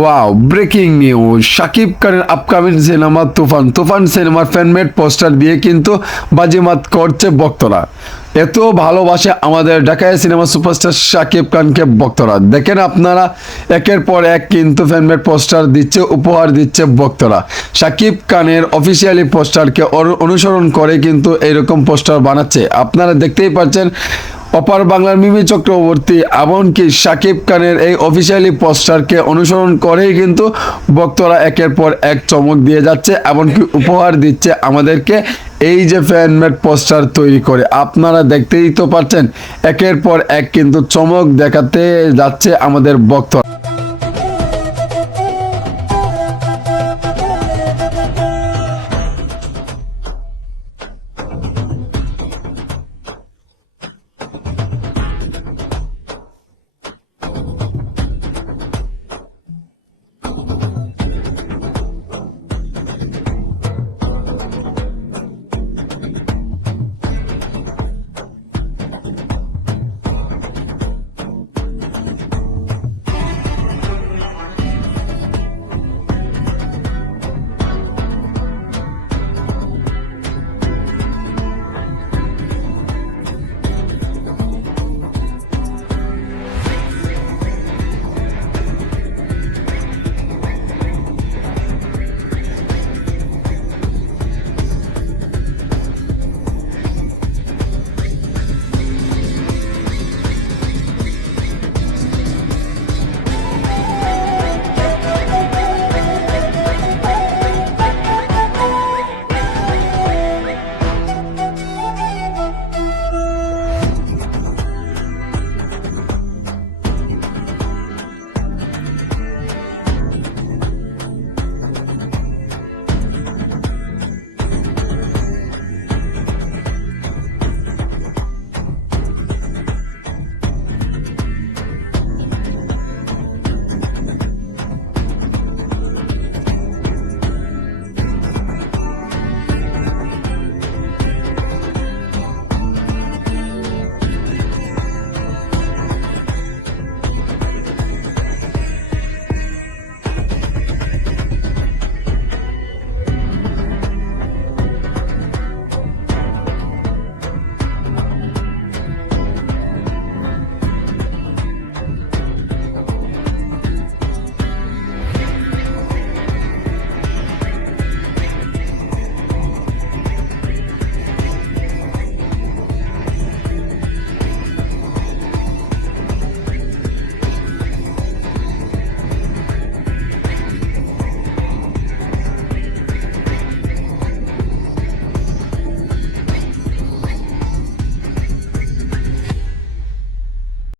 Wow, breaking news! Shakib খানের upcoming cinema তুফান সিনেমার fan-made poster দিয়ে কিন্তু বাজিমাত করছে ভক্তরা। এত ভালোবাসে আমাদের ঢাকায় সিনেমা সুপারস্টার শাকিব খানকে ভক্তরা। দেখেন আপনারা, একের পর এক কিন্তু ফ্যানমেড পোস্টার দিচ্ছে, উপহার দিচ্ছে ভক্তরা। শাকিব খানের অফিসিয়ালি পোস্টারকে অনুসরণ করে কিন্তু এরকম পোস্টার বানাচ্ছে। আপনারা দেখতেই পাচ্ছেন, অপার বাংলার মিমি চক্রবর্তী এমনকি শাকিব খানের এই অফিসিয়ালি পোস্টারকে অনুসরণ করেই কিন্তু ভক্তরা একের পর এক চমক দিয়ে যাচ্ছে, এমনকি উপহার দিচ্ছে আমাদেরকে এই যে ফ্যানমেড পোস্টার তৈরি করে। আপনারা দেখতেই তো পাচ্ছেন, একের পর এক কিন্তু চমক দেখাতে যাচ্ছে আমাদের ভক্তরা।